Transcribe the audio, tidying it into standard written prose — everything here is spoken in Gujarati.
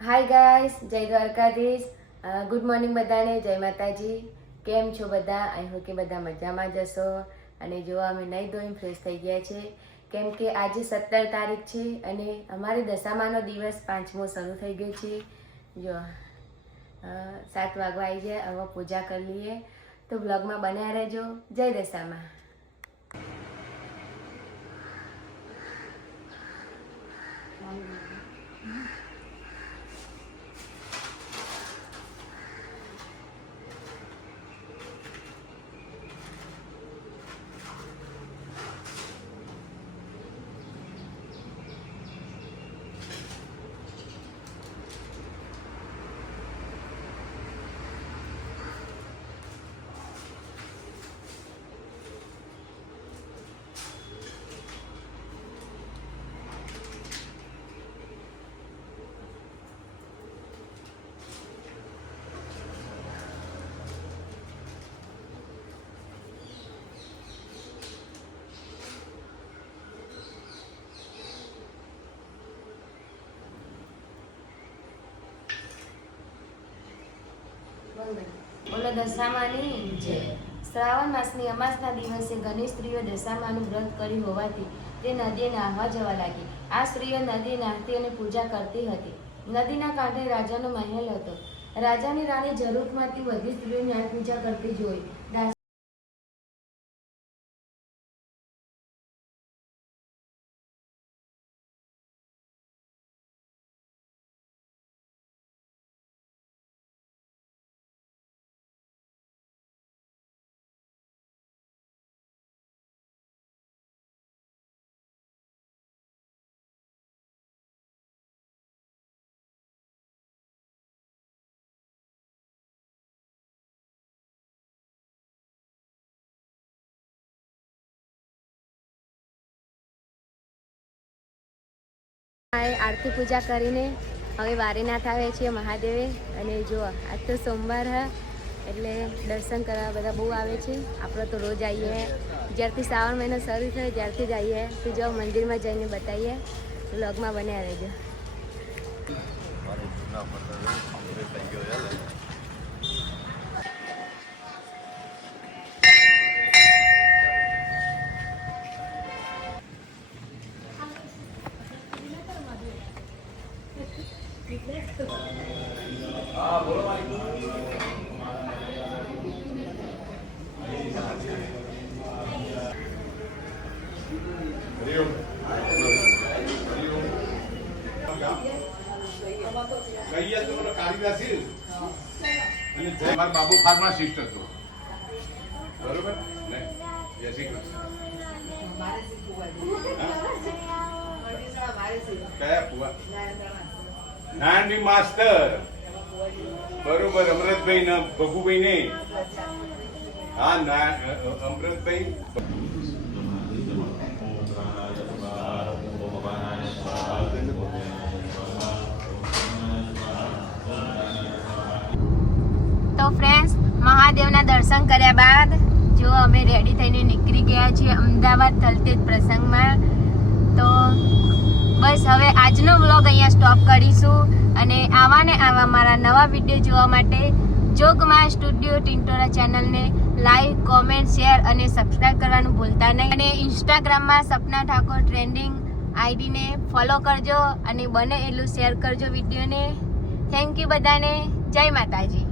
હાય ગાઈસ, જય દ્વારકાધીશ. ગુડ મોર્નિંગ બધાને, જય માતાજી. કેમ છો બધા? આઈ હોપ કે બધા મજામાં જ હશો. અને જો અમે નહીં ધોઈને ફ્રેશ થઈ ગયા છે, કેમ કે આજે 17 તારીખ છે અને અમારી દશામાનો દિવસ 5મો શરૂ થઈ ગયો છે. જો 7 વાગવા આવી જાય, હવે પૂજા કરી લઈએ. તો બ્લોગમાં બન્યા રહેજો. જય દશામાં. બોલો દશામાની જય. શ્રાવણ માસની અમાસના દિવસે ઘણી સ્ત્રીઓ દશામાનું વ્રત કર્યું હોવાથી તે નદીએ નાહવા જવા લાગી. આ સ્ત્રીઓ નદીએ નાહતી અને પૂજા કરતી હતી. નદીના કાંઠે રાજાનો મહેલ હતો. રાજાની રાણી જરૂરતમાંથી બધી સ્ત્રીઓ ન્યાય પૂજા કરતી જોઈ. આરતી પૂજા કરીને હવે વારીનાથ આવે છે મહાદેવે. અને જો આજ તો સોમવાર હ એટલે દર્શન કરવા બધા બહુ આવે છે. આપણે તો રોજ આવીએ, જ્યારથી શ્રાવણ મહિનો શરૂ થયો ત્યારથી જ આવીએ. તો જો મંદિરમાં જઈને બતાવીએ. વ્લોગમાં બન્યા રહેજો. બાબુ ફાર્માસિસ્ટ હતો, બરોબર ને? જય શ્રી કૃષ્ણ. કયા ફુવા? નાની માસ્ટર, બરોબર. અમૃતભાઈ ને ભગુભાઈ ને. હા ના, અમૃતભાઈ. તો ફ્રેન્ડ્સ, મહાદેવના દર્શન કર્યા બાદ જો અમે રેડી થઈને નીકળી ગયા છીએ અમદાવાદ તલતેજ પ્રસંગમાં. તો બસ હવે આજનો વ્લોગ અહીંયા સ્ટોપ કરીશું. અને આવા મારા નવા વિડીયો જોવા માટે જોગમાયા સ્ટુડિયો ટિન્ટોરા ચેનલને લાઈક, કોમેન્ટ, શેર અને સબસ્ક્રાઈબ કરવાનું ભૂલતા નહીં. અને ઇન્સ્ટાગ્રામમાં સપના ઠાકોર ટ્રેન્ડિંગ આઈડીને ફોલો કરજો અને બને એટલું શેર કરજો વિડીયોને. થેન્ક યુ બધાને. જય માતાજી.